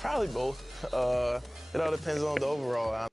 Probably both. It all depends on the overall.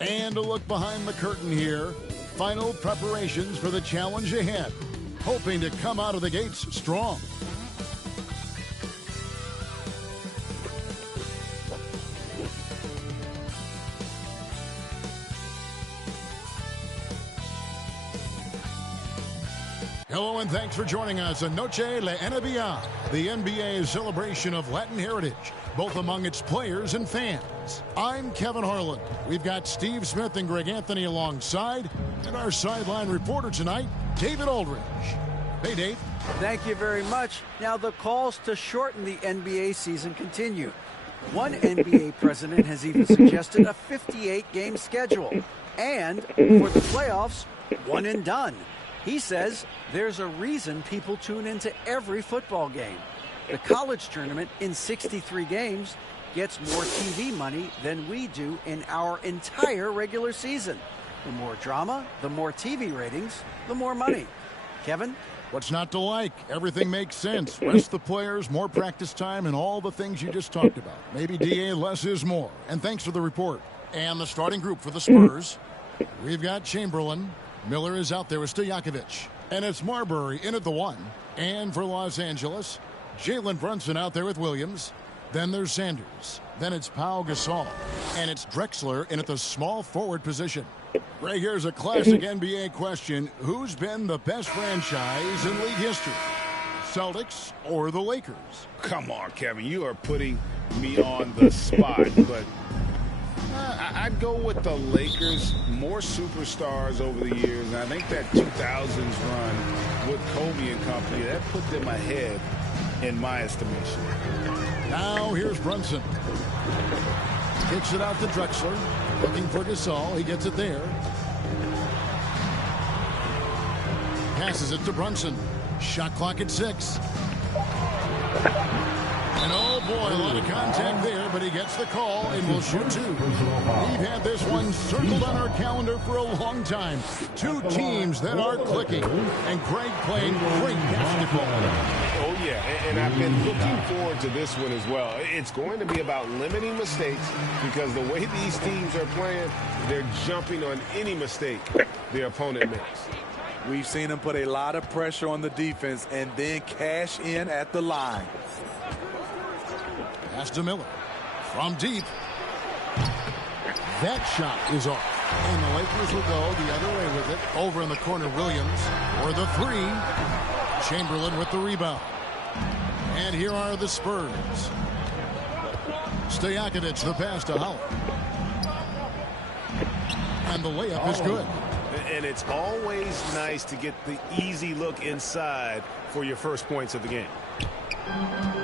And a look behind the curtain here. Final preparations for the challenge ahead. Hoping to come out of the gates strong. Hello and thanks for joining us on Noche La NBA, the NBA's celebration of Latin heritage, both among its players and fans. I'm Kevin Harlan. We've got Steve Smith and Greg Anthony alongside, and our sideline reporter tonight, David Aldridge. Hey, Dave. Thank you very much. Now, the calls to shorten the NBA season continue. One NBA president has even suggested a 58-game schedule. And for the playoffs, one and done. He says there's a reason people tune into every football game. The college tournament in 63 games gets more TV money than we do in our entire regular season. The more drama, the more TV ratings, the more money. Kevin? What's not to like? Everything makes sense. Rest the players, more practice time, and all the things you just talked about. Maybe DA, less is more. And thanks for the report. And the starting group for the Spurs. We've got Chamberlain. Miller is out there with Stojakovic. And it's Marbury in at the 1. And for Los Angeles, Jalen Brunson out there with Williams. Then there's Sanders. Then it's Pau Gasol. And it's Drexler in at the small forward position. Ray, here's a classic NBA question. Who's been the best franchise in league history? Celtics or the Lakers? Come on, Kevin. You are putting me on the spot, but I'd go with the Lakers. More superstars over the years, and I think that 2000s run with Kobe and company, that put them ahead in my estimation. Now here's Brunson. Kicks it out to Drexler. Looking for Gasol. He gets it there. Passes it to Brunson. Shot clock at 6. And oh boy, a lot of contact there, but he gets the call and will shoot 2. We've had this one circled on our calendar for a long time. Two teams that are clicking, and Greg playing great basketball. Oh yeah, and I've been looking forward to this one as well. It's going to be about limiting mistakes because the way these teams are playing, they're jumping on any mistake their opponent makes. We've seen them put a lot of pressure on the defense and then cash in at the line. Pass to Miller. From deep. That shot is off. And the Lakers will go the other way with it. Over in the corner, Williams for the 3. Chamberlain with the rebound. And here are the Spurs. Stojakovic, the pass to Howard. And the layup is good. And it's always nice to get the easy look inside for your first points of the game.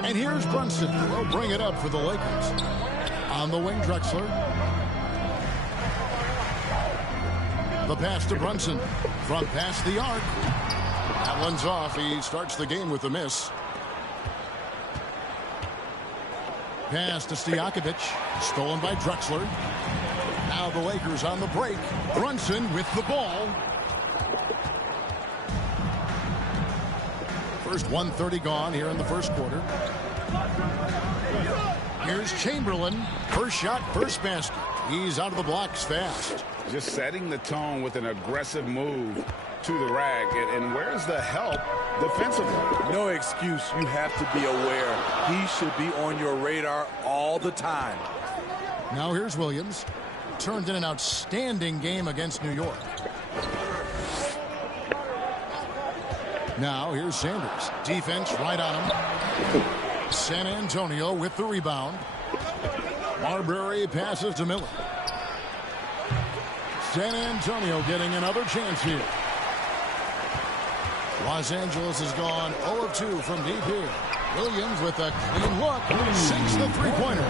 And here's Brunson. They'll bring it up for the Lakers. On the wing, Drexler. The pass to Brunson. From past the arc. That one's off. He starts the game with a miss. Pass to Stojakovic. Stolen by Drexler. Now the Lakers on the break. Brunson with the ball. First 1:30 gone here in the first quarter. Here's Chamberlain. First shot, first basket. He's out of the blocks fast. Just setting the tone with an aggressive move to the rack. And where's the help defensively? No excuse. You have to be aware. He should be on your radar all the time. Now here's Williams. Turned in an outstanding game against New York. Now here's Sanders. Defense right on him. San Antonio with the rebound. Marbury passes to Miller. San Antonio getting another chance here. Los Angeles has gone 0 of 2 from deep here. Williams with a clean look. Sinks the three-pointer.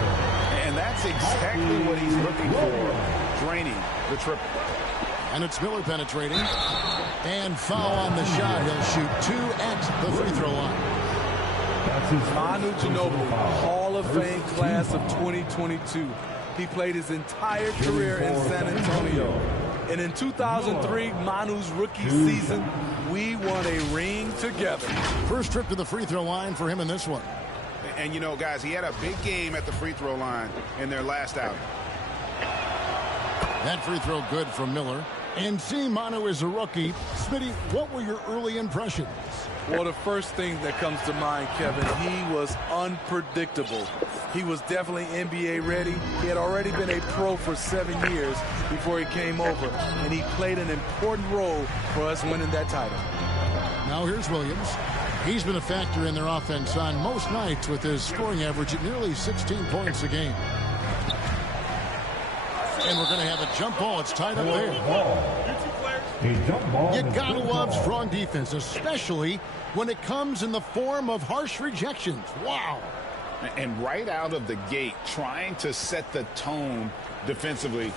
And that's exactly what he's looking for. Draining the triple. And it's Miller penetrating. And foul on the shot. He'll shoot 2 at the free throw line. Manu Ginobili, Hall of Fame class of 2022. He played his entire career in San Antonio. And in 2003, Manu's rookie season, we won a ring together. First trip to the free throw line for him in this one. And, you know, guys, he had a big game at the free throw line in their last outing. That free throw good from Miller. And seeing Manu as a rookie, Smitty, what were your early impressions? Well, the first thing that comes to mind, Kevin, he was unpredictable. He was definitely NBA ready. He had already been a pro for 7 years before he came over, and he played an important role for us winning that title. Now here's Williams. He's been a factor in their offense on most nights with his scoring average at nearly 16 points a game. And we're going to have a jump ball. It's tied up there. You gotta love strong defense, especially when it comes in the form of harsh rejections. Wow. And right out of the gate, trying to set the tone defensively.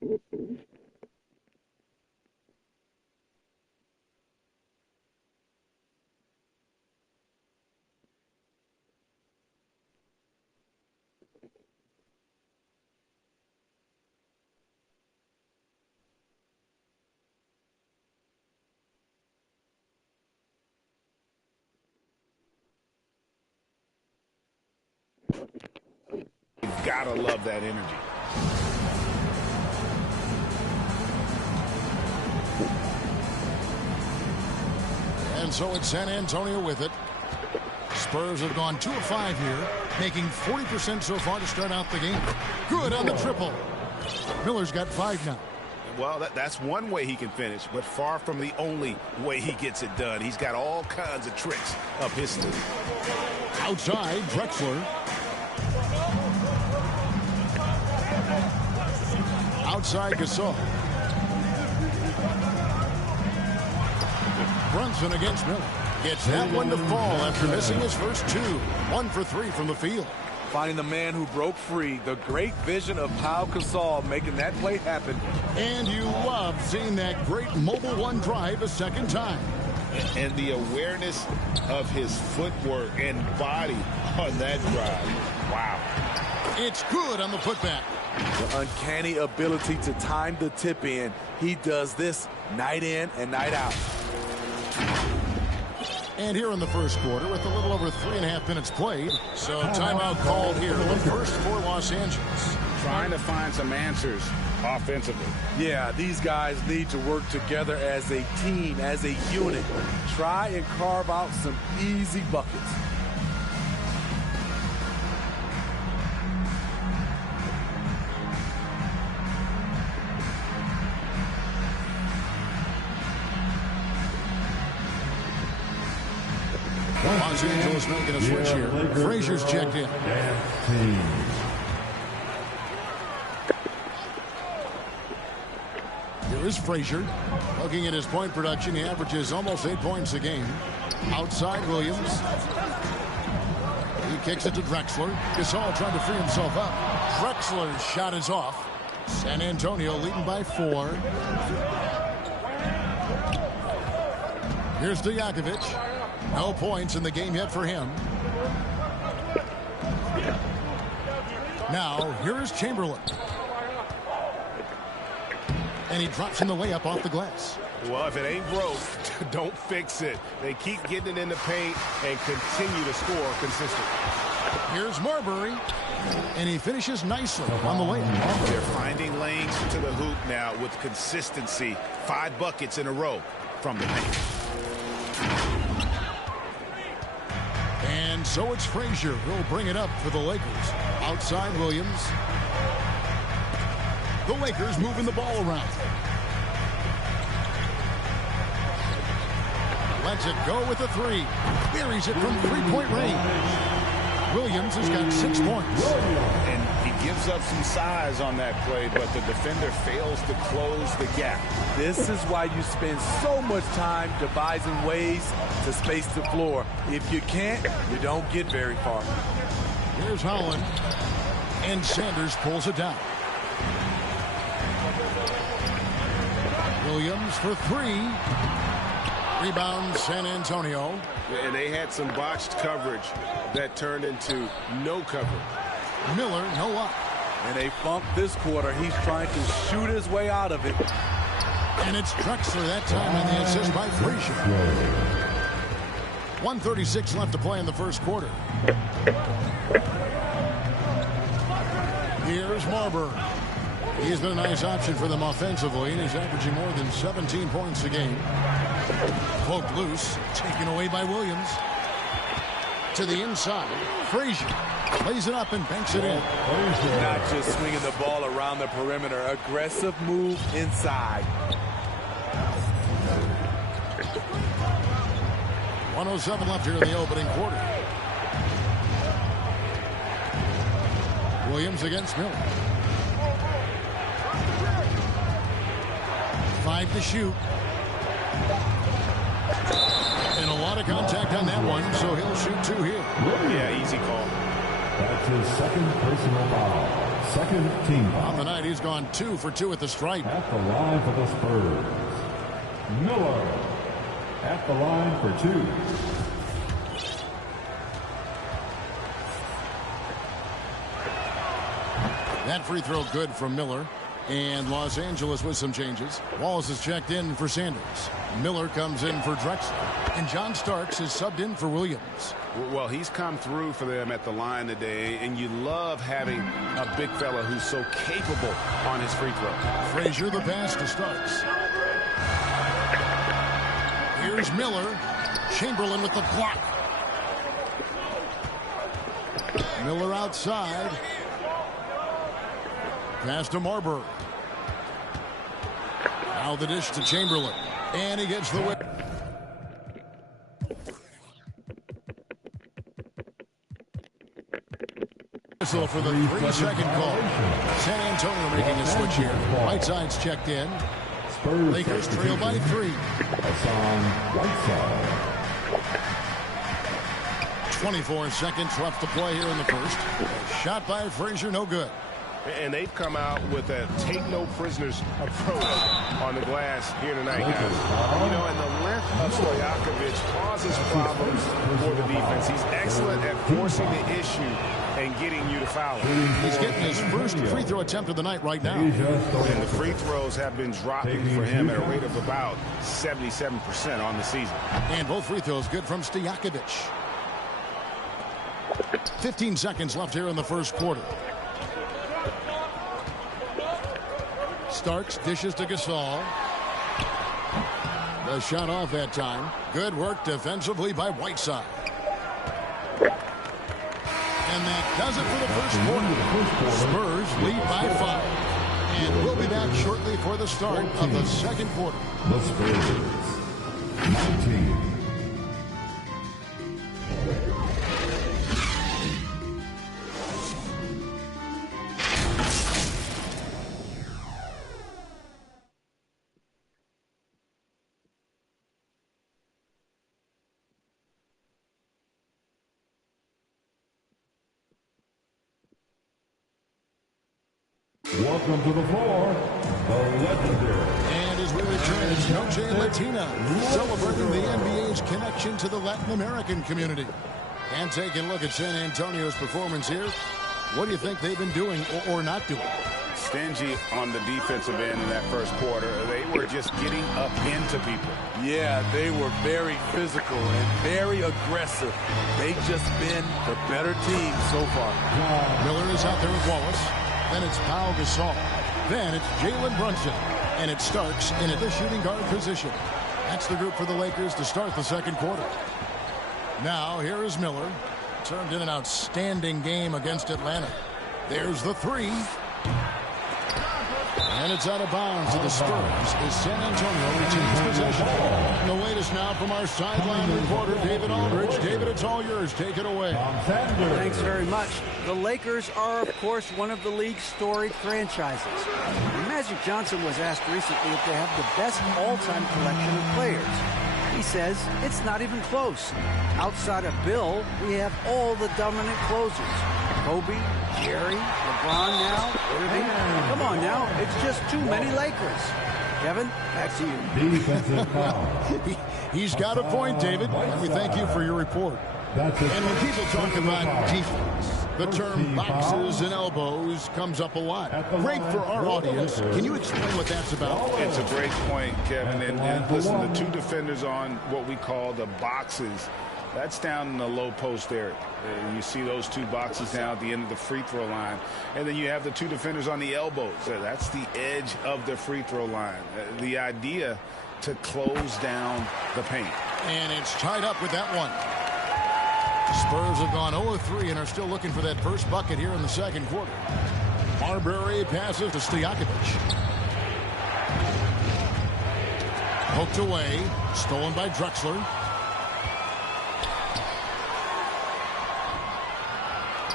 You've got to love that energy. And so it's San Antonio with it. Spurs have gone 2 of 5 here, making 40% so far to start out the game. Good on the triple. Miller's got 5 now. Well, that's one way he can finish, but far from the only way he gets it done. He's got all kinds of tricks up his sleeve. Outside, Drexler. Outside, Gasol. Brunson against Miller. Gets that one to fall after missing his first 2. 1 for 3 from the field. Finding the man who broke free. The great vision of Pau Gasol making that play happen. And you love seeing that great mobile one drive a second time. And the awareness of his footwork and body on that drive. Wow. It's good on the putback. The uncanny ability to time the tip in. He does this night in and night out. And here in the first quarter, with a little over 3.5 minutes played, so timeout called here. The first for Los Angeles. Trying to find some answers offensively. Yeah, these guys need to work together as a team, as a unit. Try and carve out some easy buckets. Los Angeles making a switch here. Frazier's checked in. Here is Frazier. Looking at his point production, he averages almost 8 points a game. Outside, Williams. He kicks it to Drexler. Gasol trying to free himself up. Drexler's shot is off. San Antonio leading by 4. Here's Stojakovic. No points in the game yet for him. Now, here is Chamberlain. And he drops in the layup off the glass. Well, if it ain't broke, don't fix it. They keep getting it in the paint and continue to score consistently. Here's Marbury. And he finishes nicely on the layup. They're finding lanes to the hoop now with consistency. 5 buckets in a row from the paint. And so it's Frazier who'll bring it up for the Lakers. Outside, Williams. The Lakers moving the ball around. Lets it go with a 3. Buries it from 3-point range. Williams has got 6 points. And he gives up some size on that play, but the defender fails to close the gap. This is why you spend so much time devising ways to space the floor. If you can't, you don't get very far. Here's Holland. And Sanders pulls it down. Williams for 3. Rebound, San Antonio. And they had some botched coverage that turned into no coverage. Miller, no luck. And they funk this quarter. He's trying to shoot his way out of it. And it's Drexler that time on the assist by Frazier. 1:36 left to play in the first quarter. Here's Marbury. He's been a nice option for them offensively, and he's averaging more than 17 points a game. Poked loose, taken away by Williams. To the inside, Frazier plays it up and banks it in. Not just swinging the ball around the perimeter. Aggressive move inside. 1:07 left here in the opening quarter. Williams against Miller. 5 to shoot. And a lot of contact on that one, so he'll shoot 2 here. Yeah, easy call. That's his second personal foul. second team On the night, he's gone 2 for 2 at the stripe. at the line for the Spurs. Miller at the line for 2. That free throw good from Miller. And Los Angeles with some changes. Wallace is checked in for Sanders. Miller comes in for Drexler. And John Starks is subbed in for Williams. Well, he's come through for them at the line today, and you love having a big fella who's so capable on his free throw. Frazier the pass to Starks. Here's Miller. Chamberlain with the block. Miller outside. Pass to Marbury. Now the dish to Chamberlain. And he gets the whip. Whistle for the 3-second call. San Antonio making a switch here. Whiteside's checked in. Spurs Lakers trail by 3. Hassan Whiteside. 24 seconds left to play here in the first. Shot by Frazier, no good. And they've come out with a take-no-prisoners approach on the glass here tonight, guys. You know, and the length of Stojakovic causes problems for the defense. He's excellent at forcing the issue and getting you to foul him. He's getting his first free throw attempt of the night right now. And the free throws have been dropping for him at a rate of about 77% on the season. And both free throws good from Stojakovic. 15 seconds left here in the first quarter. Starks dishes to Gasol. The shot off that time. Good work defensively by Whiteside. And that does it for the first quarter. Spurs lead by 5. And we'll be back shortly for the start of the second quarter. The Spurs 19. Welcome to the floor, the legendary. And as we return, it's Noche Latina, celebrating the NBA's connection to the Latin American community. And taking a look at San Antonio's performance here. What do you think they've been doing or not doing? Stingy on the defensive end in that first quarter. They were just getting up into people. Yeah, they were very physical and very aggressive. They've just been the better team so far. Miller is out there with Wallace. Then it's Pau Gasol. Then it's Jalen Brunson. And it Starks in at the shooting guard position. That's the group for the Lakers to start the second quarter. Now, here is Miller. Turned in an outstanding game against Atlanta. There's the 3. And it's out of bounds to the Spurs as San Antonio retains possession. And the latest now from our sideline reporter, David Aldridge. David, it's all yours. Take it away. Thanks very much. The Lakers are, of course, one of the league's storied franchises. And Magic Johnson was asked recently if they have the best all-time collection of players. He says it's not even close. Outside of Bill, we have all the dominant closers. Kobe, Jerry, LeBron now, Irving. Come on now, it's just too many Lakers. Kevin, back to you. Defensive foul. He's got a point, David, and we thank you for your report. And when people talk about defense, the term boxes and elbows comes up a lot. Great for our audience. Can you explain what that's about? It's a great point, Kevin. And listen, the 2 defenders on what we call the boxes, that's down in the low post area. You see those 2 boxes down at the end of the free throw line. And then you have the 2 defenders on the elbows. That's the edge of the free throw line. The idea to close down the paint. And it's tied up with that one. Spurs have gone 0-3 and are still looking for that first bucket here in the second quarter. Marbury passes to Stojakovic. Poked away. Stolen by Drexler.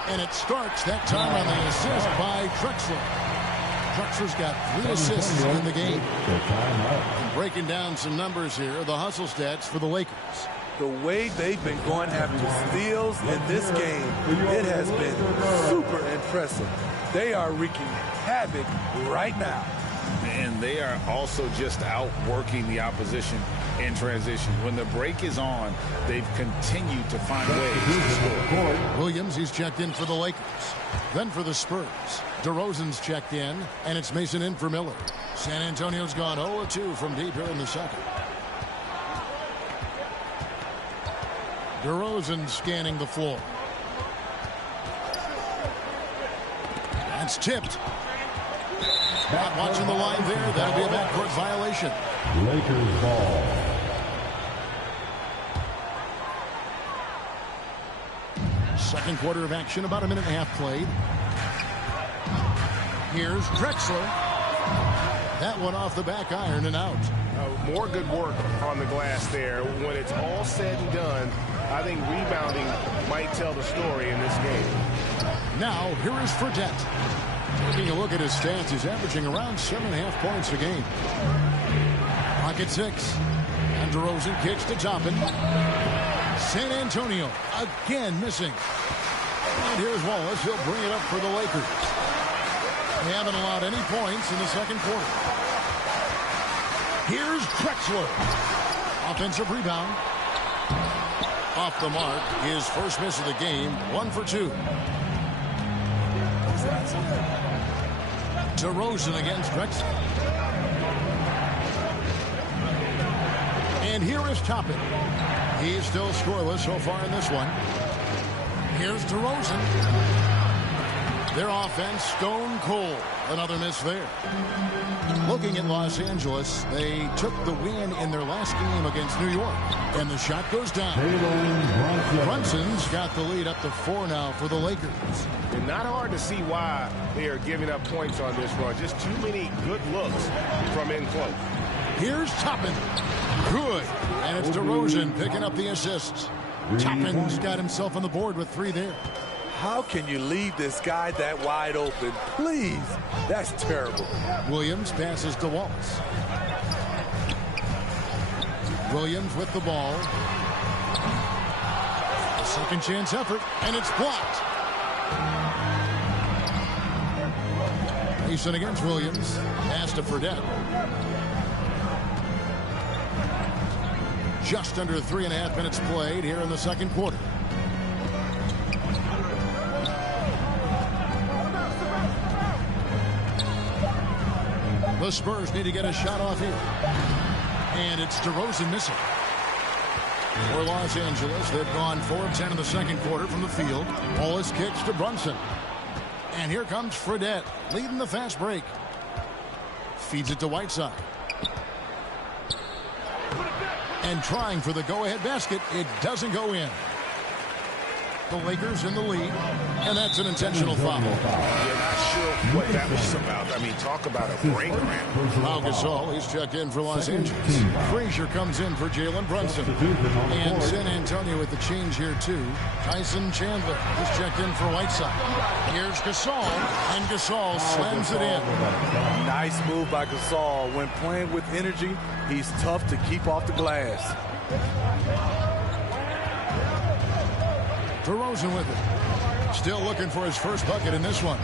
And it starts that time on the assist by Drexler. Drexler's got 3 assists in the game. And breaking down some numbers here, the hustle stats for the Lakers. The way they've been going after steals in this game, it has been super impressive. They are wreaking havoc right now. And they are also just outworking the opposition in transition. When the break is on, they've continued to find ways to score. Williams, he's checked in for the Lakers. Then for the Spurs. DeRozan's checked in, and it's Mason in for Miller. San Antonio's gone 0-2 from deep here in the second. DeRozan scanning the floor. That's tipped. Not watching the line there. That'll be a backcourt violation. Lakers ball. Second quarter of action, about a minute and a half played. Here's Drexler. That one off the back iron and out. More good work on the glass there. When it's all said and done, I think rebounding might tell the story in this game. Now, here is Fredette. Taking a look at his stats, he's averaging around 7.5 points a game. Pocket 6. And DeRozan kicks to Toppin. San Antonio again missing. And here's Wallace. He'll bring it up for the Lakers. They haven't allowed any points in the second quarter. Here's Drexler. Offensive rebound. Off the mark. His first miss of the game. 1 for 2. DeRozan against Drexler. And here is Toppin. He's still scoreless so far in this one. Here's DeRozan. Their offense stone cold. Another miss there. Looking at Los Angeles, they took the win in their last game against New York. And the shot goes down. Brunson's got the lead up to 4 now for the Lakers. And not hard to see why they are giving up points on this run. Just too many good looks from in close. Here's Toppin. Good. And it's DeRozan picking up the assists. Toppin's got himself on the board with 3 there. How can you leave this guy that wide open? Please. That's terrible. Williams passes to Wallace. Williams with the ball. A second chance effort, and it's blocked. Mason against Williams. Pass to Fredette. Just under 3.5 minutes played here in the second quarter. The Spurs need to get a shot off here. And it's DeRozan missing. For Los Angeles, they've gone 4 of 10 in the second quarter from the field. Wallace kicks to Brunson. And here comes Fredette, leading the fast break. Feeds it to Whiteside. And trying for the go-ahead basket. It doesn't go in. The Lakers in the lead. And that's an intentional foul. You're not sure what that was about. I mean, talk about a brain cramp. Pau Gasol, he's checked in for Los Angeles. Frazier comes in for Jalen Brunson. And San Antonio with the change here, too. Tyson Chandler is checked in for Whiteside. Here's Gasol, and Gasol slams it in. Nice move by Gasol. When playing with energy, he's tough to keep off the glass. DeRozan with it. Still looking for his first bucket in this one.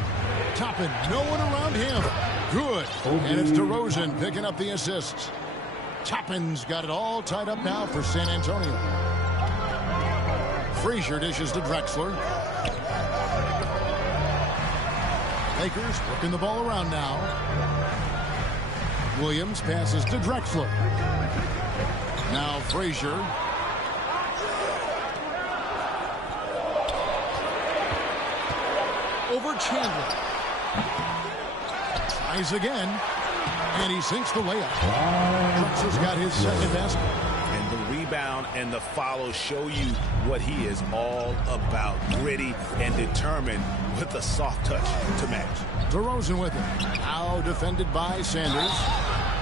Toppin, no one around him. Good. And it's DeRozan picking up the assists. Toppin's got it all tied up now for San Antonio. Frazier dishes to Drexler. Lakers working the ball around now. Williams passes to Drexler. Now Frazier. Over Chandler. Tries again. And he sinks the layup. Drexler's got his second basket. And the rebound and the follow show you what he is all about. Gritty and determined with a soft touch to match. DeRozan with it. Now defended by Sanders.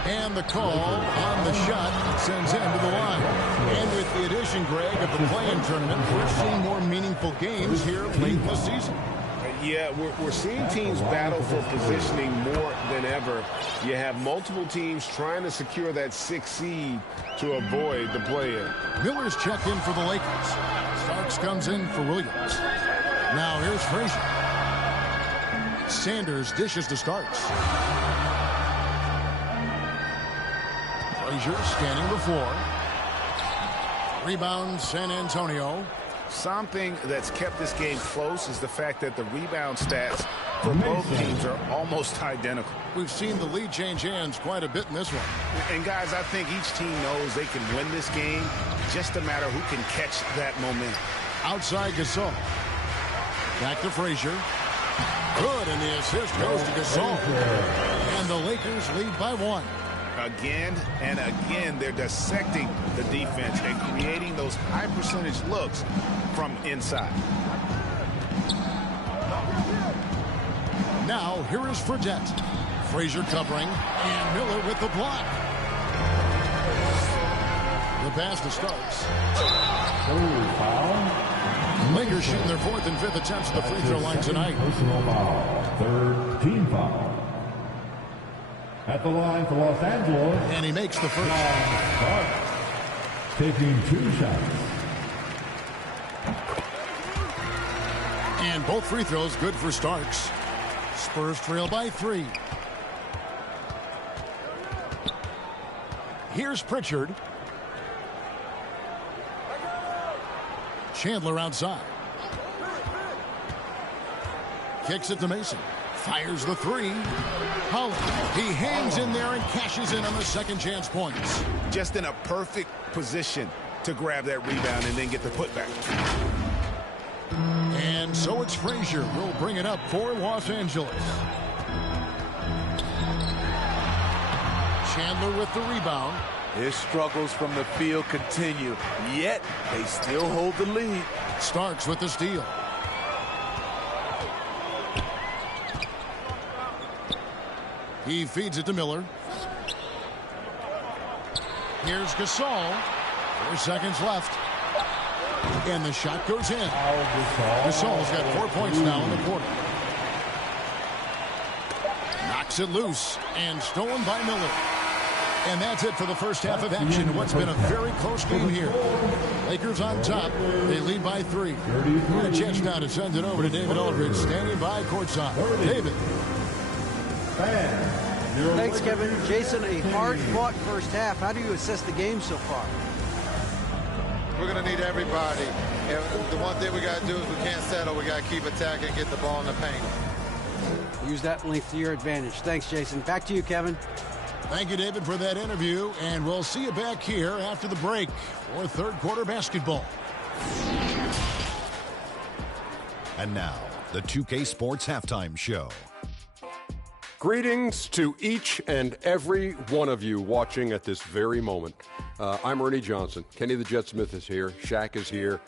And the call on the shot sends him to the line. And with the addition, Greg, of the play-in tournament, we're seeing more meaningful games here late in the season. Yeah, we're seeing teams battle for positioning more than ever. You have multiple teams trying to secure that 6th seed to avoid the play-in. Miller's checked in for the Lakers. Starks comes in for Williams. Now here's Frazier. Sanders dishes to Starks. Frazier scanning the floor. Rebound, San Antonio. Something that's kept this game close is the fact that the rebound stats for both teams are almost identical. We've seen the lead change hands quite a bit in this one. And guys, I think each team knows they can win this game, just a matter who can catch that momentum. Outside Gasol. Back to Frazier. Good, and the assist goes to Gasol. And the Lakers lead by 1. Again and again, they're dissecting the defense and creating those high percentage looks from inside. Now, here is Fredette. Frazier covering, and Miller with the block. The pass to Starks. Lakers shooting their 4th and 5th attempts at the free throw line tonight. Personal foul. 3rd team foul. At the line for Los Angeles. And he makes the first. Taking 2 shots. And both free throws good for Starks. Spurs trail by 3. Here's Pritchard. Chandler outside. Kicks it to Mason. Fires the 3. Holland. He hangs in there and cashes in on the second chance points. Just in a perfect position to grab that rebound and then get the putback. And so it's Frazier will bring it up for Los Angeles. Chandler with the rebound. His struggles from the field continue, yet they still hold the lead. Starks with the steal. He feeds it to Miller. Here's Gasol. 4 seconds left. And the shot goes in. Gasol's got 4 points now in the quarter. Knocks it loose and stolen by Miller. And that's it for the first half of action. What's been a very close game here. Lakers on top. They lead by 3. A chance now to send it over to David Aldridge, standing by courtside. David. Thanks, Kevin. Jason, a hard-fought first half. How do you assess the game so far? We're going to need everybody. And the one thing we got to do is we can't settle. We got to keep attacking, get the ball in the paint. Use that length to your advantage. Thanks, Jason. Back to you, Kevin. Thank you, David, for that interview. And we'll see you back here after the break for third quarter basketball. And now, the 2K Sports Halftime Show. Greetings to each and every one of you watching at this very moment. I'm Ernie Johnson. Kenny the Jet Smith is here. Shaq is here.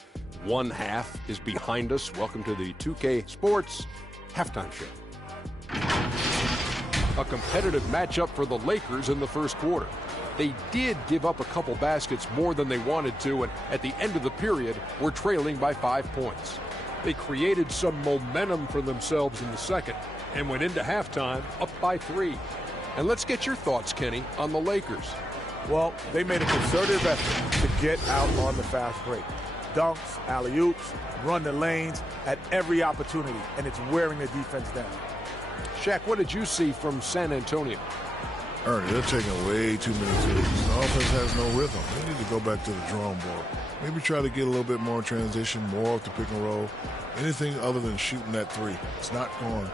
One half is behind us. Welcome to the 2K Sports Halftime Show. A competitive matchup for the Lakers in the first quarter. They did give up a couple baskets more than they wanted to, and at the end of the period, were trailing by 5 points. They created some momentum for themselves in the second and went into halftime up by 3. And let's get your thoughts, Kenny, on the Lakers. Well, they made a concerted effort to get out on the fast break. Dunks, alley-oops, run the lanes at every opportunity, and it's wearing the defense down. Shaq, what did you see from San Antonio? Ernie, they're taking way too many threes. The offense has no rhythm. They need to go back to the drawing board. Maybe try to get a little bit more transition, more off the pick and roll. Anything other than shooting that 3. It's not going.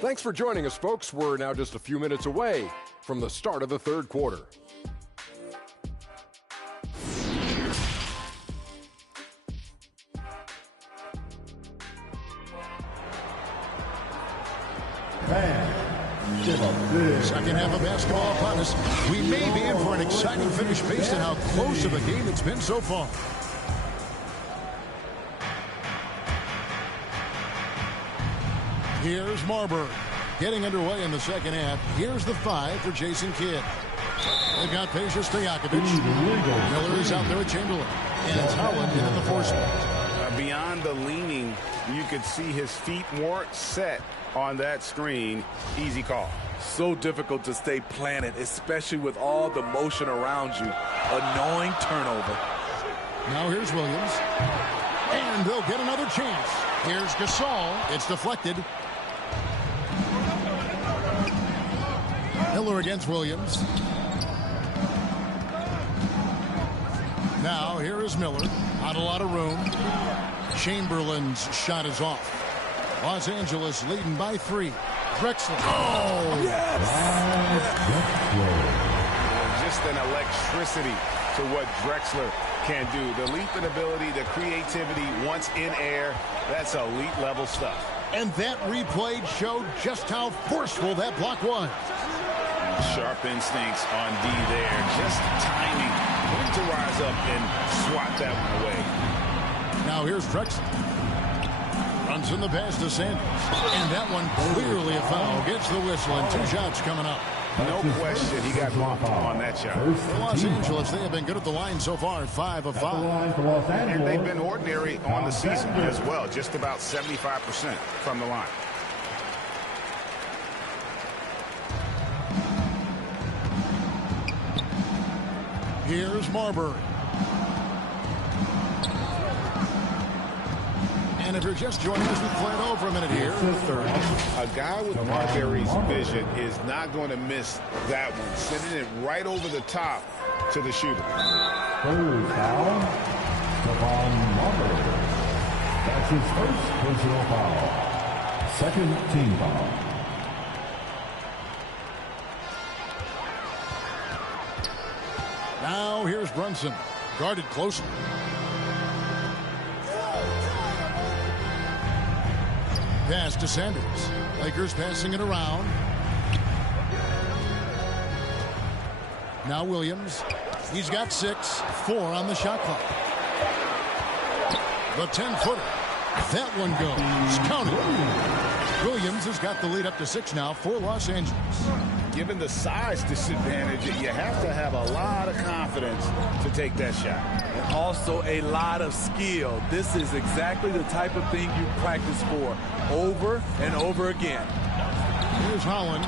Thanks for joining us, folks. We're now just a few minutes away from the start of the third quarter. Second half of basketball upon us. We may be in for an exciting finish based on how close of a game it's been so far. Here's Marbury getting underway in the second half. Here's the 5 for Jason Kidd. They've got Peja Stojakovic. Miller is out there with Chamberlain. And it's Holland in at the 4 spot. Beyond the leaning, you could see his feet more set on that screen. Easy call. So difficult to stay planted, especially with all the motion around you. Annoying turnover. Now here's Williams. And they'll get another chance. Here's Gasol. It's deflected. Miller against Williams. Now here is Miller. Not a lot of room. Chamberlain's shot is off. Los Angeles leading by 3. Drexler. Oh! Yes! Just an electricity to what Drexler can do. The leaping ability, the creativity once in air, that's elite level stuff. And that replay showed just how forceful that block was. Sharp instincts on D there. Just timing. When to rise up and swat that one away. Now here's Drexler. Runs in the pass to Sanders. And that one clearly a foul. Gets the whistle and 2 shots coming up. No question he got bumped on that shot. For Los Angeles, they have been good at the line so far, 5 of 5. And they've been ordinary on the season as well. Just about 75% from the line. Here's Marbury. And if you're just joining us, we've played over a minute here. A guy with Marbury's vision is not going to miss that one. Sending it right over the top to the shooter. Third foul, Stephon Marbury. That's his first personal foul. Second team foul. Now here's Brunson. Guarded closely. Pass to Sanders. Lakers passing it around. Now Williams. He's got 6. 4 on the shot clock. The 10-footer. That one goes. Counted. Williams has got the lead up to 6 now for Los Angeles. Given the size disadvantage, you have to have a lot of confidence to take that shot. And also a lot of skill. This is exactly the type of thing you practice for over and over again. Here's Holland.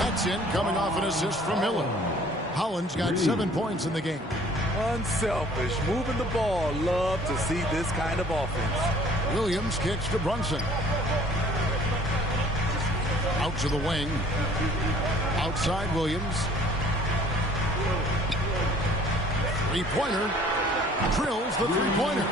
That's in, coming off an assist from Miller. Holland's got 7 points in the game. Unselfish, moving the ball. Love to see this kind of offense. Williams kicks to Brunson. Out to the wing. Outside Williams. 3-pointer. Drills the 3-pointer.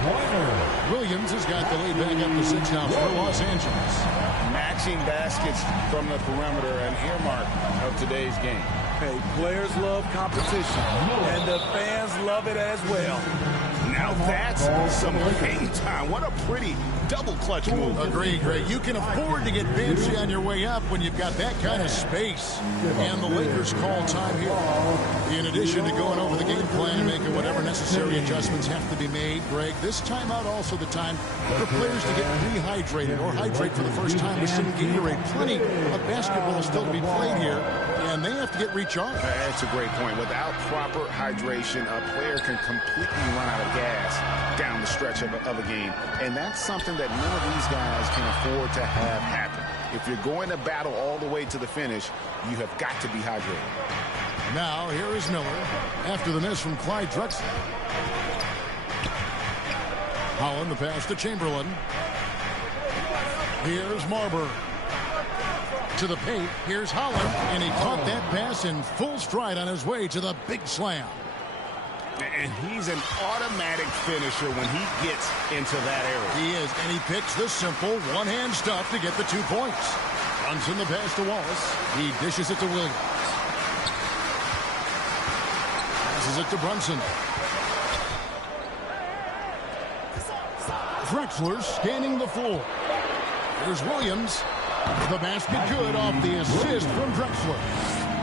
Williams has got the lead back up to 6 now for Los Angeles. Matching baskets from the perimeter, an earmark of today's game. Hey, players love competition, and the fans love it as well. Now that's some game time. What a pretty double clutch move. Agree, Greg. You can afford to get fancy on your way up when you've got that kind of space. And the Lakers call time here. In addition to going over the game plan and making whatever necessary adjustments have to be made, Greg, this timeout also the time for players to get rehydrated or hydrate for the first time with some Gatorade. Plenty of basketball still to be played here, and they have to get recharged. That's a great point. Without proper hydration, a player can completely run out of gas down the stretch of a game. And that's something that none of these guys can afford to have happen. If you're going to battle all the way to the finish, you have got to be hydrated. Now, here is Miller after the miss from Clyde Drexler. Holland, the pass to Chamberlain. Here's Marbury. To the paint, here's Holland, and he caught that pass in full stride on his way to the big slam. And he's an automatic finisher when he gets into that area. He is, and he picks the simple one-hand stuff to get the 2 points. Runs in the pass to Wallace. He dishes it to Williams. Passes it to Brunson. Drexler scanning the floor. Here's Williams. The basket good off the assist from Drexler.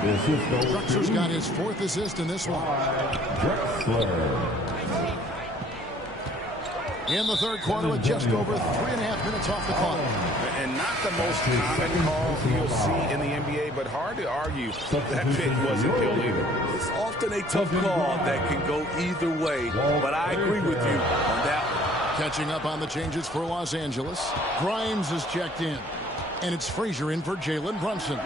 Drexler's got his 4th assist in this one. In the 3rd quarter with just over 3.5 minutes off the clock. And not the most common call you'll see in the NBA, but hard to argue that pick wasn't illegal. It's often a tough call that can go either way, but I agree with you on that one. Catching up on the changes for Los Angeles. Grimes is checked in. And it's Frazier in for Jalen Brunson.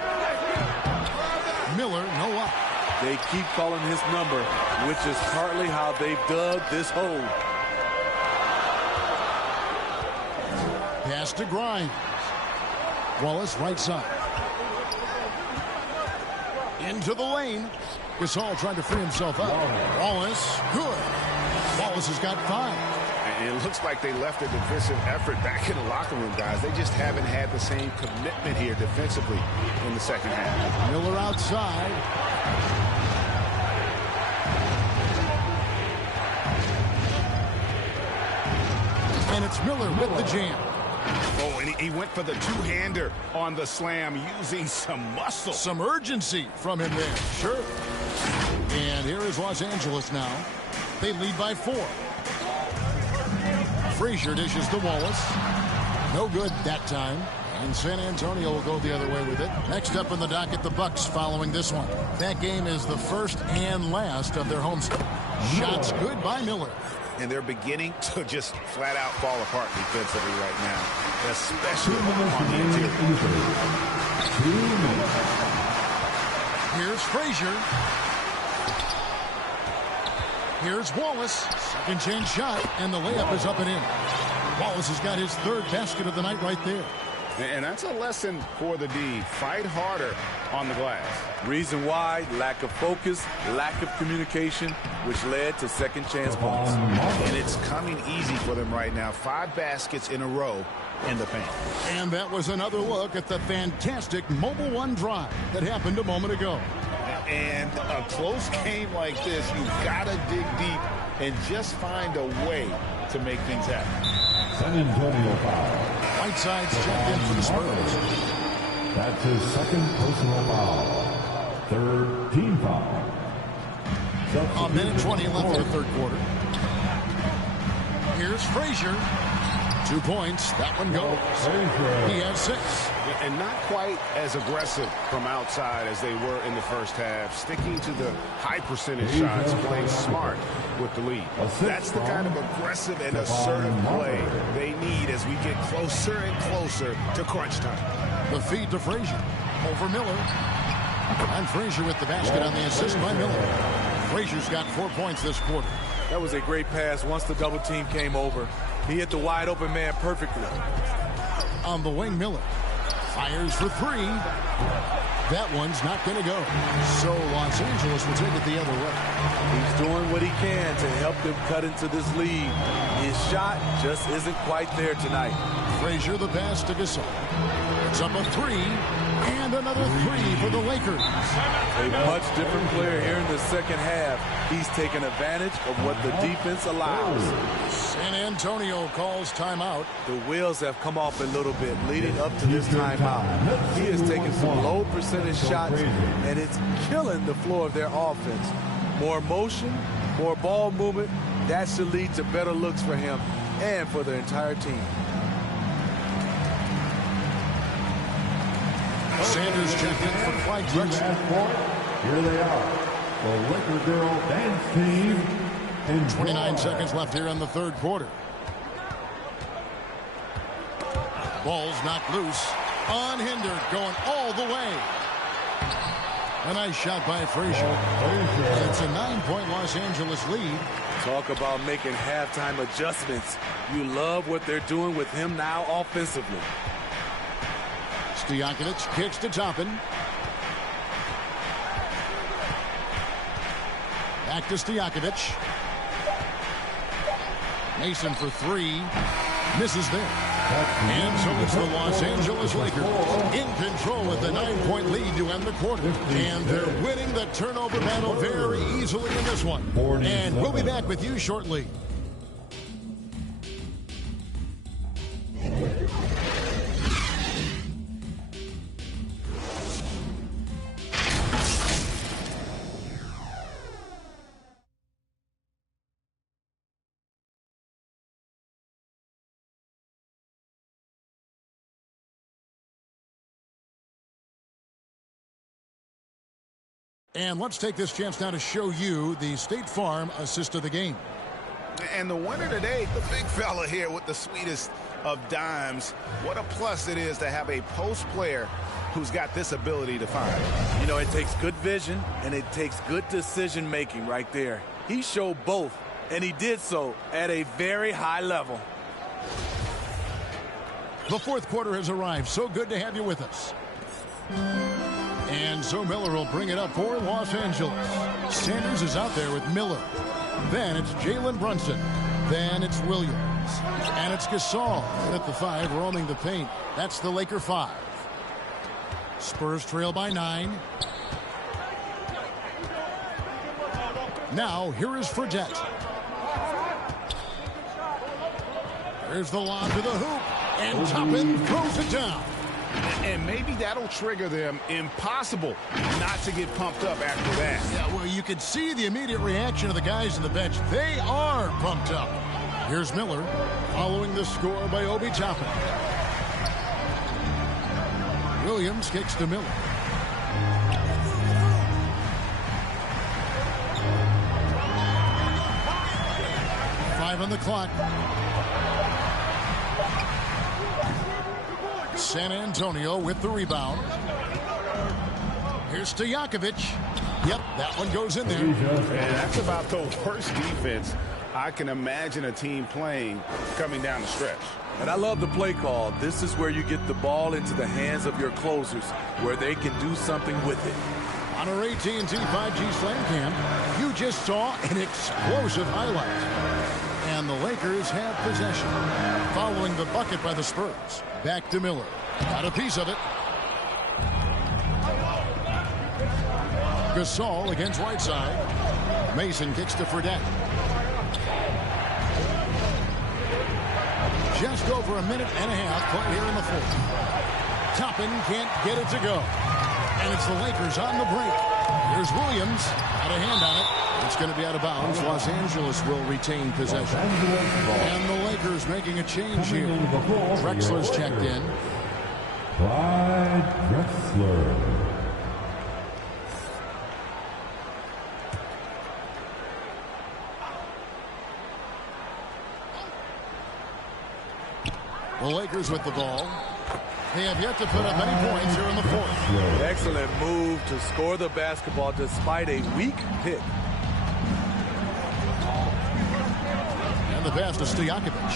Miller, no up. They keep calling his number, which is partly how they've dug this hole. Pass to Grimes. Wallace right side. Into the lane. Gasol trying to free himself up. Wallace, good. Wallace has got 5. And it looks like they left a defensive effort back in the locker room, guys. They just haven't had the same commitment here defensively in the second half. Miller outside. And it's Miller with the jam. Oh, and he went for the two-hander on the slam, using some muscle. Some urgency from him there. Sure. And here is Los Angeles now. They lead by 4. Frazier dishes to Wallace. No good that time. And San Antonio will go the other way with it. Next up in the docket, the Bucks following this one. That game is the first and last of their homestand. Shots good by Miller. And they're beginning to just flat out fall apart defensively right now, especially on the interior. Here's Frazier. Here's Wallace. Second chance shot, and the layup is up and in. Wallace has got his 3rd basket of the night right there. And that's a lesson for the D. Fight harder on the glass. Reason why: lack of focus, lack of communication, which led to second chance points. And it's coming easy for them right now. 5 baskets in a row in the paint. And that was another look at the fantastic Mobile One drive that happened a moment ago. And a close game like this, you've got to dig deep and just find a way to make things happen. San Antonio foul. Whiteside's checked in for the Spurs. That's his 2nd personal foul. 3rd team foul. A minute 20 left in the 3rd quarter. Here's Frazier. 2 points. That one goes. He has 6. And not quite as aggressive from outside as they were in the first half. Sticking to the high percentage shots, playing smart with the lead. That's the kind of aggressive and assertive play they need as we get closer and closer to crunch time. The feed to Frazier. Over Miller. And Frazier with the basket on the assist by Miller. Frazier's got 4 points this quarter. That was a great pass once the double team came over. He hit the wide open man perfectly. On the wing, Miller fires for 3. That one's not going to go. So Los Angeles will take it the other way. He's doing what he can to help them cut into this lead. His shot just isn't quite there tonight. Frazier the pass to Gasol. It's up a 3. And another 3 for the Lakers. A much different player here in the second half. He's taken advantage of what the defense allows. San Antonio calls timeout. The wheels have come off a little bit leading up to this timeout. He has taken some low percentage shots, and it's killing the floor of their offense. More motion, more ball movement, that should lead to better looks for him and for the entire team. Sanders checked in for Clyde. Here they are, the Laker Girl Dance Team. 29 seconds left here in the 3rd quarter. Ball's knocked loose. Unhindered, going all the way. A nice shot by Frazier. And it's a 9-point Los Angeles lead. Talk about making halftime adjustments. You love what they're doing with him now offensively. Stojakovic kicks to Toppin. Back to Stojakovic. Mason for 3. Misses there. And so it's the Los Angeles Lakers in control with a 9-point lead to end the quarter. And they're winning the turnover battle very easily in this one. And we'll be back with you shortly. And let's take this chance now to show you the State Farm assist of the game. And the winner today, the big fella here with the sweetest of dimes. What a plus it is to have a post player who's got this ability to find. You know, it takes good vision and it takes good decision making right there. He showed both, and he did so at a very high level. The fourth quarter has arrived. So good to have you with us. And so Miller will bring it up for Los Angeles. Sanders is out there with Miller. Then it's Jalen Brunson. Then it's Williams. And it's Gasol. And at the 5, roaming the paint. That's the Laker 5. Spurs trail by 9. Now, here is Fredette. There's the lob to the hoop. And Toppin throws it down. And maybe that'll trigger them. Impossible not to get pumped up after that. Yeah, well, you could see the immediate reaction of the guys on the bench. They are pumped up. Here's Miller following the score by Obi Toppin. Williams kicks to Miller. Five on the clock. San Antonio with the rebound. Here's Stojakovic. Yep, that one goes in there. And that's about the worst defense I can imagine a team playing coming down the stretch. And I love the play call. This is where you get the ball into the hands of your closers, where they can do something with it. On our AT&T 5G Slam Cam, you just saw an explosive highlight. And the Lakers have possession. Following the bucket by the Spurs. Back to Miller. Got a piece of it. Gasol against Whiteside. Mason kicks to Fredette. Just over a minute and a half play here in the fourth. Toppin can't get it to go. And it's the Lakers on the break. Here's Williams. Got a hand on it. It's going to be out of bounds. Los Angeles will retain possession. And the Lakers making a change here. Drexler's checked in. Clyde Drexler. The Lakers with the ball. They have yet to put up any points here in the fourth. Excellent move to score the basketball despite a weak pick. And the pass to Stojakovic.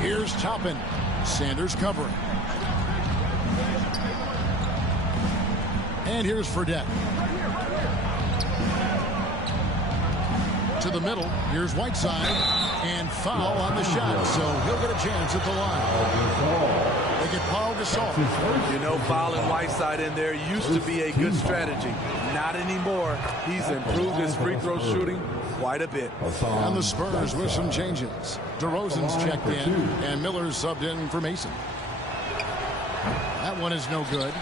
Here's Toppin. Sanders covering. And here's Fredette. To the middle. Here's Whiteside. And foul on the shot, so he'll get a chance at the line. They get Paul Gasol. You know, fouling Whiteside in there used to be a good strategy. Not anymore. He's improved his free throw shooting quite a bit. And the Spurs with some changes. DeRozan's checked in, and Miller's subbed in for Mason. That one is no good.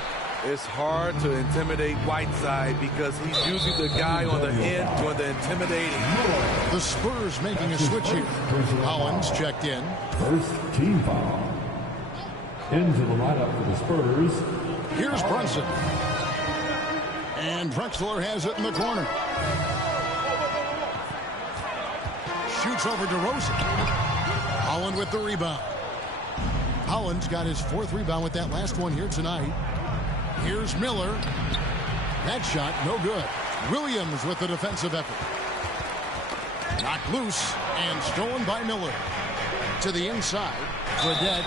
It's hard to intimidate Whiteside because he's usually the guy on the end doing the intimidating. The Spurs making a switch here. Collins checked in. First team foul. Into the lineup for the Spurs. Here's Brunson. And Drexler has it in the corner. Shoots over DeRozan. Holland with the rebound. Holland's got his 4th rebound with that last one here tonight. Here's Miller. That shot, no good. Williams with the defensive effort. Knocked loose and stolen by Miller. To the inside. Fredette.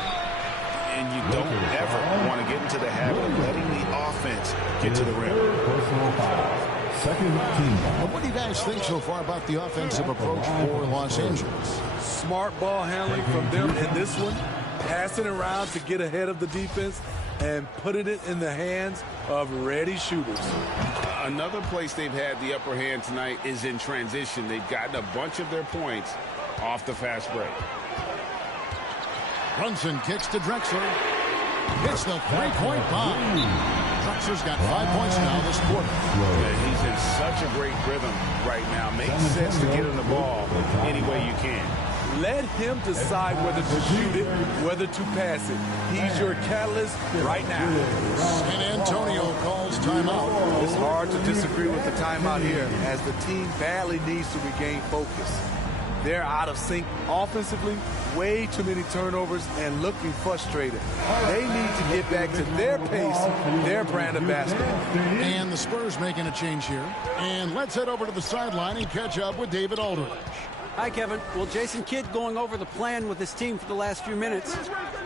And you don't ever want to get into the habit of letting the offense get to the rim. Personal foul. Second team foul. What do you guys think so far about the offensive approach for Los Angeles? Smart ball handling from them in this one. Passing around to get ahead of the defense and putting it in the hands of ready shooters. Another place they've had the upper hand tonight is in transition. They've gotten a bunch of their points off the fast break. Brunson kicks to Drexler. Hits the three-point bomb. Drexler's got 5 points now this quarter. Yeah, he's in such a great rhythm right now. Makes sense to get him the ball any way you can. Let him decide whether to shoot it, whether to pass it. He's your catalyst right now. San Antonio calls timeout. It's hard to disagree with the timeout here as the team badly needs to regain focus. They're out of sync offensively, way too many turnovers, and looking frustrated. They need to get back to their pace, their brand of basketball. And the Spurs making a change here. And let's head over to the sideline and catch up with David Aldridge. Hi, Kevin. Well, Jason Kidd going over the plan with his team for the last few minutes.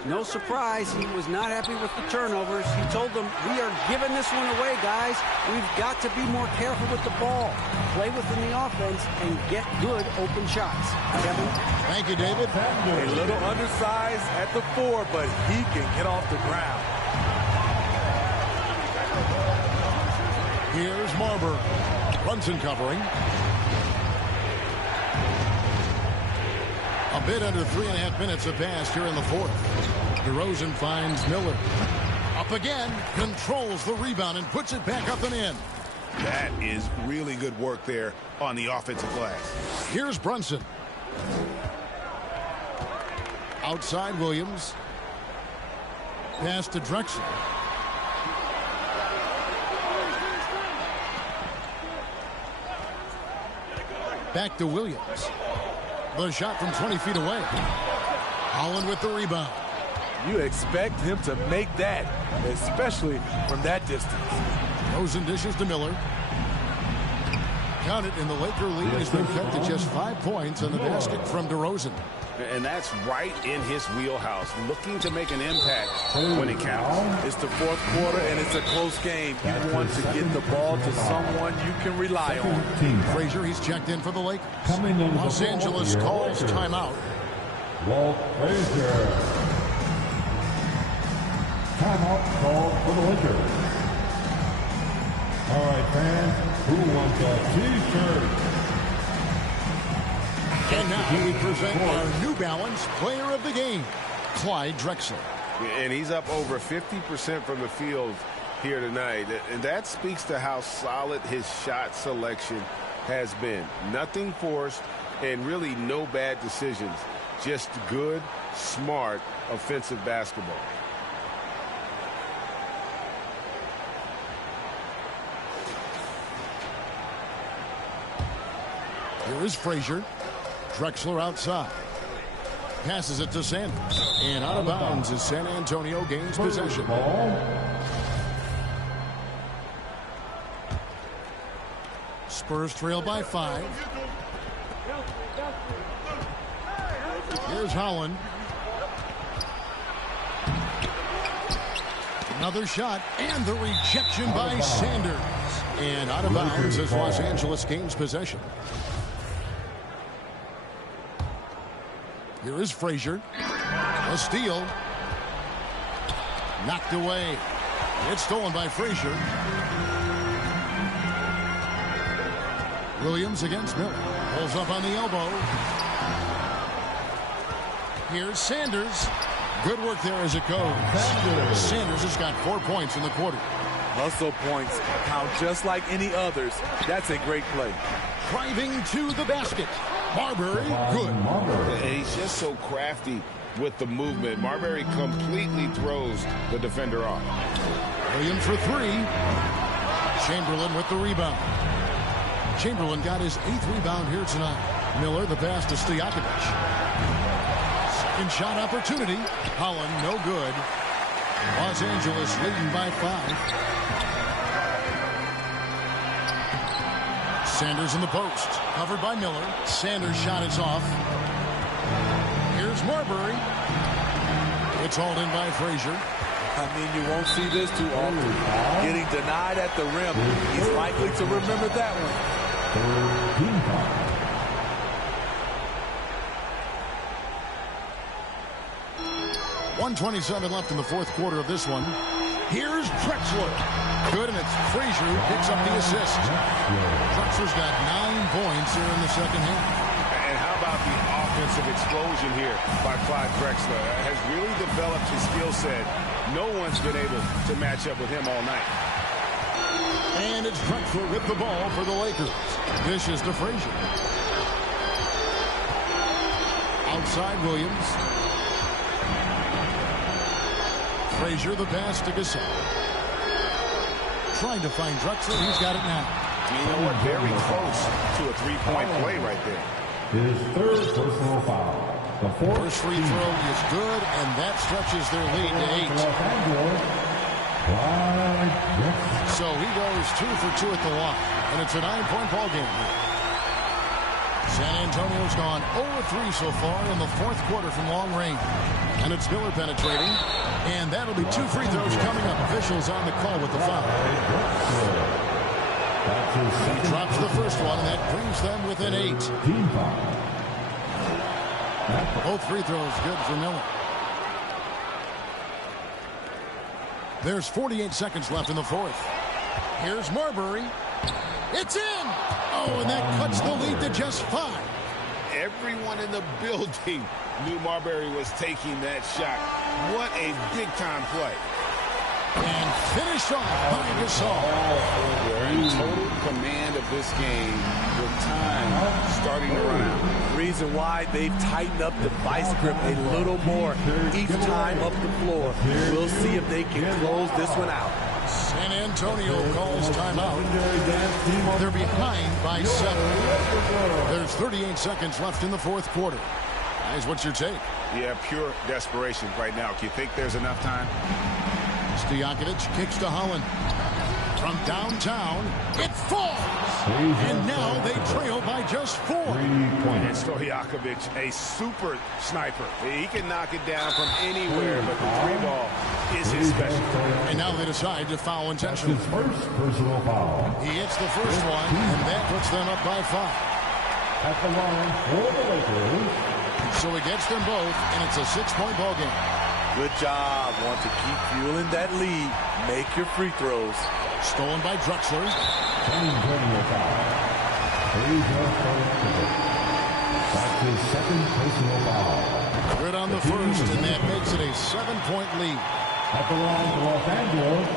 No surprise, he was not happy with the turnovers. He told them, we are giving this one away, guys. We've got to be more careful with the ball, play within the offense, and get good open shots. Kevin? Thank you, David. A little undersized at the 4, but he can get off the ground. Here's Marbury. Brunson covering. A bit under 3.5 minutes have passed here in the fourth. DeRozan finds Miller. Up again, controls the rebound and puts it back up and in. That is really good work there on the offensive glass. Here's Brunson. Outside Williams. Pass to Drexler. Back to Williams. The shot from 20 feet away. Holland with the rebound. You expect him to make that, especially from that distance. Rosen dishes to Miller. Count it, in the Laker lead has been cut to just 5 points on the basket from DeRozan. And that's right in his wheelhouse, looking to make an impact when it counts. It's the fourth quarter, and it's a close game. You want to get the ball to someone you can rely on. Frazier, he's checked in for the Lakers. Los Angeles calls timeout. Walt Frazier. Timeout called for the Lakers. All right, fans, who wants a T-shirt? And now we present our New Balance Player of the Game, Clyde Drexler. And he's up over 50% from the field here tonight. And that speaks to how solid his shot selection has been. Nothing forced and really no bad decisions. Just good, smart, offensive basketball. Here is Frazier. Drexler outside. Passes it to Sanders. And out of bounds as San Antonio gains possession. Spurs trail by 5. Here's Holland. Another shot. And the rejection by Sanders. And out of bounds as Los Angeles gains possession. Here is Frazier. A steal. Knocked away. It's stolen by Frazier. Williams against Miller. Pulls up on the elbow. Here's Sanders. Good work there as it goes. Sanders has got 4 points in the quarter. Hustle points count just like any others. That's a great play. Driving to the basket. Marbury, good. He's just so crafty with the movement. Marbury completely throws the defender off. Williams for 3. Chamberlain with the rebound. Chamberlain got his 8th rebound here tonight. Miller, the pass to Stojakovic. Second shot opportunity. Holland, no good. Los Angeles leading by 5. Sanders in the post. Covered by Miller. Sanders' shot is off. Here's Marbury. It's hauled in by Frazier. I mean, you won't see this too often. Getting denied at the rim. He's likely to remember that one. 1:27 left in the fourth quarter of this one. Here's Drexler. Good, and it's Frazier who picks up the assist. Drexler's got 9 points here in the second half. And how about the offensive explosion here by Clyde Drexler? Has really developed his skill set. No one's been able to match up with him all night. And it's Drexler with the ball for the Lakers. Dishes to Frazier. Outside Williams. Frazier, the pass to Gasol. Trying to find Drexler. He's got it now. You know what? Very close to a three-point play right there. His third personal foul. The first free throw is good, and that stretches their lead to 8. So he goes 2 for 2 at the line, and it's a 9-point ball game. San Antonio's gone 0-3 so far in the fourth quarter from long range. And it's Miller penetrating. And that'll be 2 free throws coming up. Officials on the call with the foul. He drops the first one, and that brings them within 8. Both free throws good for Miller. There's 48 seconds left in the fourth. Here's Marbury. It's in! Oh, and that cuts the lead to just 5. Everyone in the building knew Marbury was taking that shot. What a big-time play. And finished off by Gasol. They're in total command of this game with time starting to run out. Reason why they've tightened up the vice grip a little more each time up the floor. We'll see if they can close this one out. San Antonio calls timeout. They're behind by 7. There's 38 seconds left in the fourth quarter. Guys, what's your take? Yeah, pure desperation right now. Do you think there's enough time? Stojakovic kicks to Holland. From downtown, it falls! And now they trail by just 4. And Stojakovic, a super sniper. He can knock it down from anywhere, but the 3-ball is his specialty. And now they decide to foul intentionally. First personal foul. He hits the first one, and that puts them up by 5. At the line for the Lakers. So he gets them both, and it's a 6-point ball game. Good job. Want to keep fueling that lead. Make your free throws. Stolen by Drexler. That's his second personal foul. Good on the first, and that makes it a 7-point lead. At the line for Los Angeles.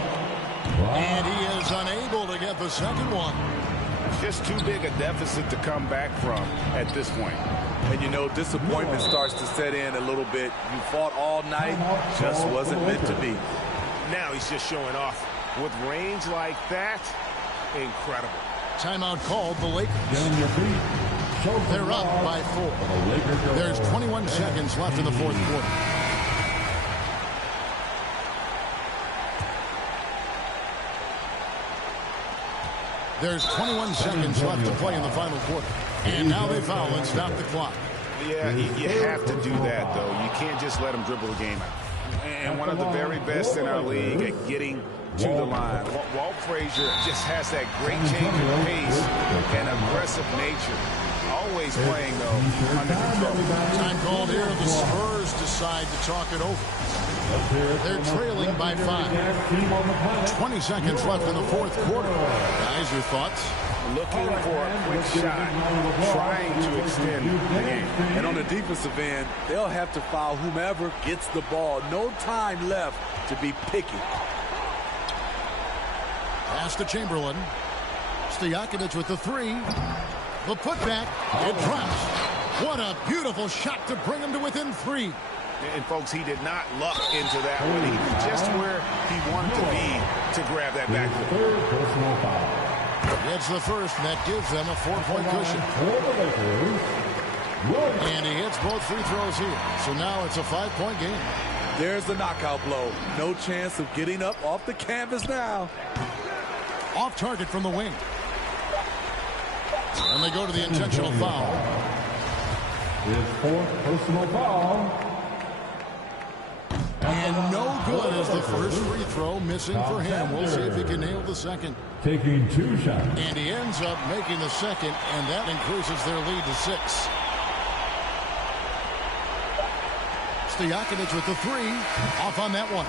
And he is unable to get the second one. Just too big a deficit to come back from at this point. And you know, disappointment starts to set in a little bit. You fought all night, just wasn't meant to be. Now he's just showing off. With range like that, incredible. Timeout called the Lakers. They're up by 4. There's 21 seconds left in the fourth quarter. There's 21 seconds left to play in the final quarter. And now they foul and stop the clock. Yeah, you have to do that, though. You can't just let them dribble the game out. And one of the very best in our league at getting to the line. Walt Frazier just has that great change of pace and aggressive nature. Always playing, though, under control. Time called here. The Spurs decide to talk it over. They're trailing by 5. 20 seconds left in the fourth quarter. Guys, your thoughts? Looking for a quick shot, trying to extend the game. And on the defensive end, they'll have to foul whomever gets the ball. No time left to be picky. Pass to Chamberlain. Stojakovic with the 3. The putback. It drops. What a beautiful shot to bring him to within 3. And, folks, he did not luck into that one. He was just where he wanted to be to grab that backboard. Gets the first, and that gives them a 4-point cushion. And he hits both free throws here. So now it's a 5-point game. There's the knockout blow. No chance of getting up off the canvas now. Off target from the wing. And they go to the intentional foul. His 4th personal foul. And no good as the first free throw missing for him. We'll see if he can nail the second. Taking 2 shots. And he ends up making the second, and that increases their lead to 6. Stojakovic with the 3. Off on that one.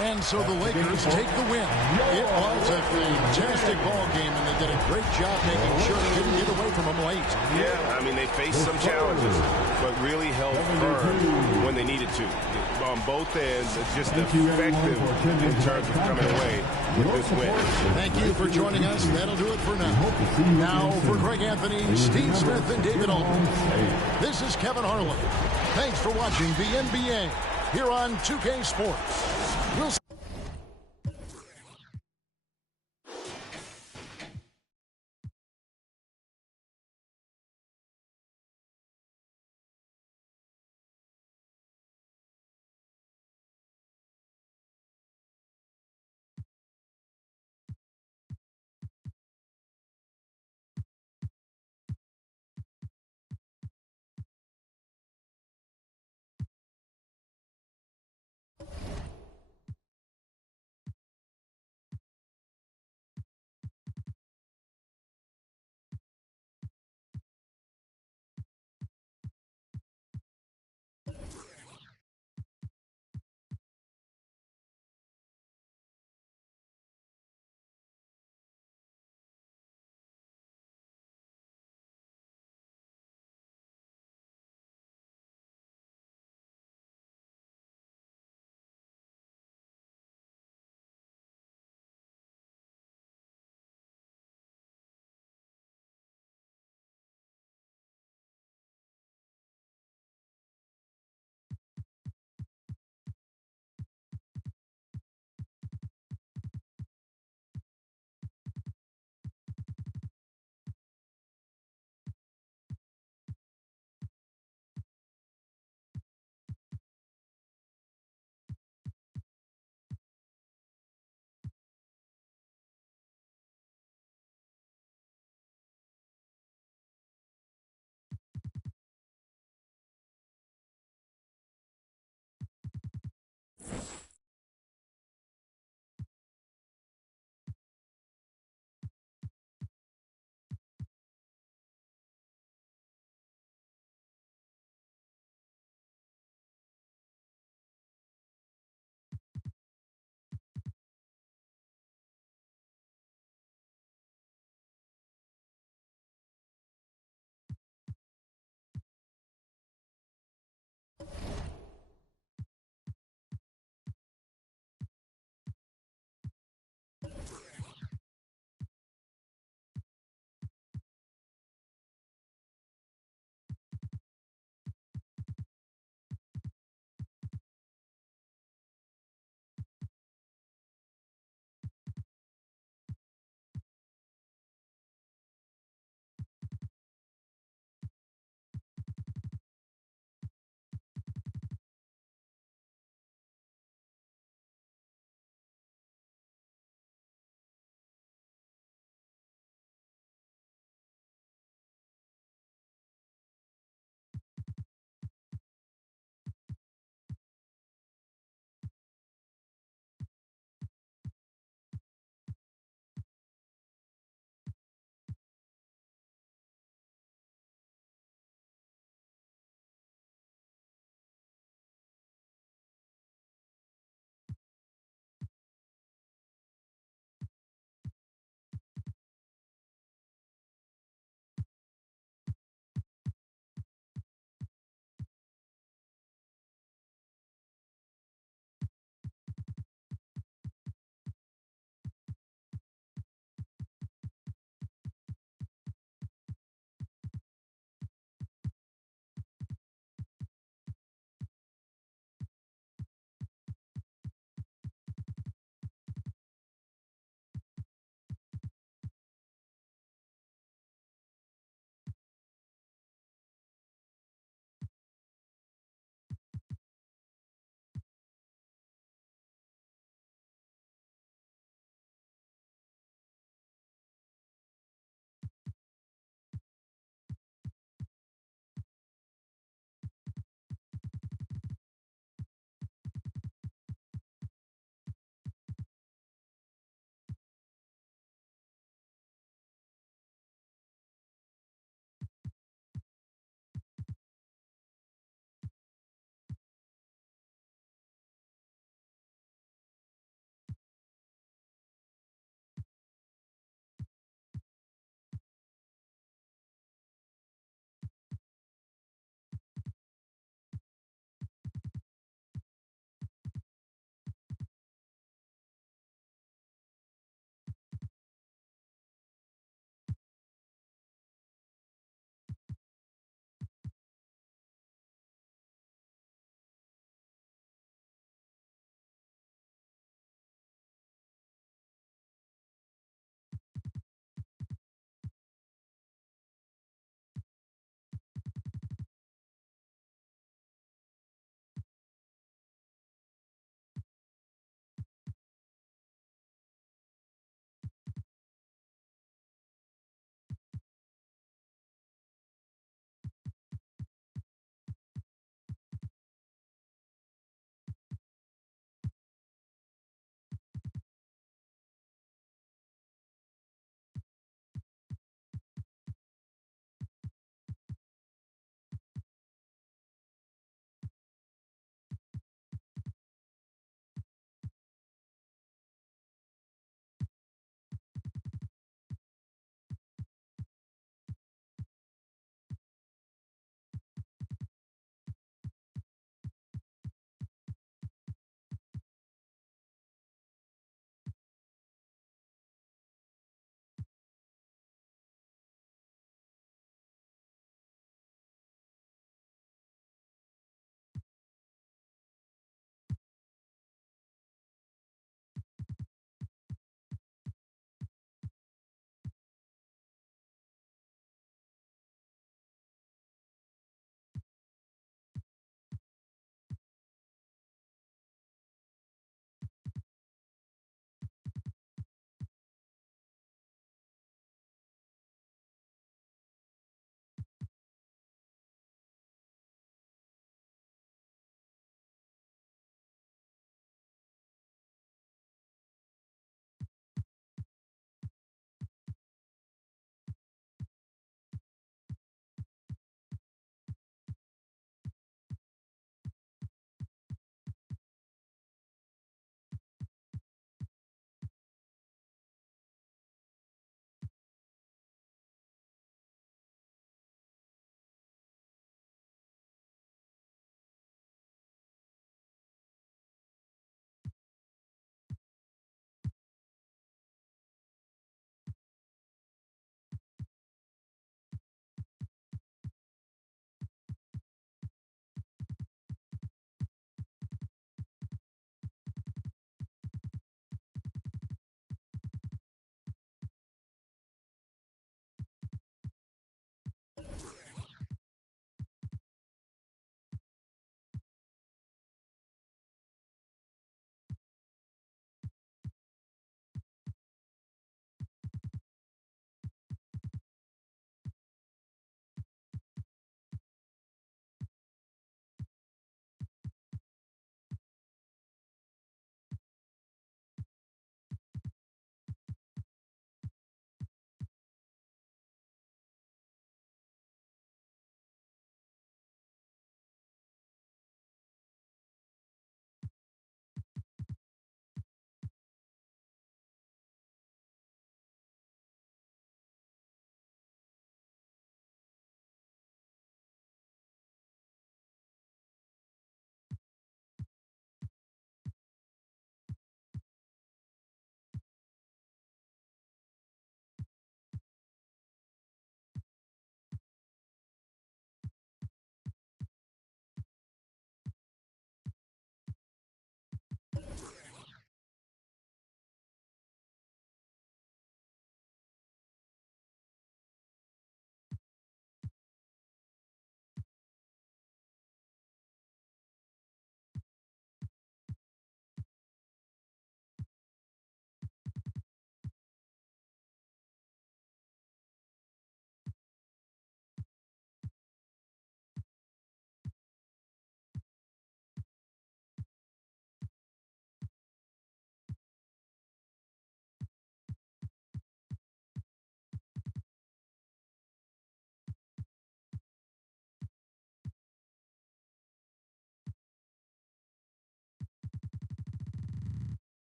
And so the Lakers take the win. It was a fantastic ball game, and they did a great job making sure they didn't get away from them late. Yeah, I mean, they faced some challenges, but really held firm when they needed to. On both ends, it's just effective in terms of coming away with this win. Thank you for joining us. That'll do it for now. Now for Greg Anthony, Steve Smith, and David Alton. This is Kevin Harlan. Thanks for watching the NBA here on 2K Sports.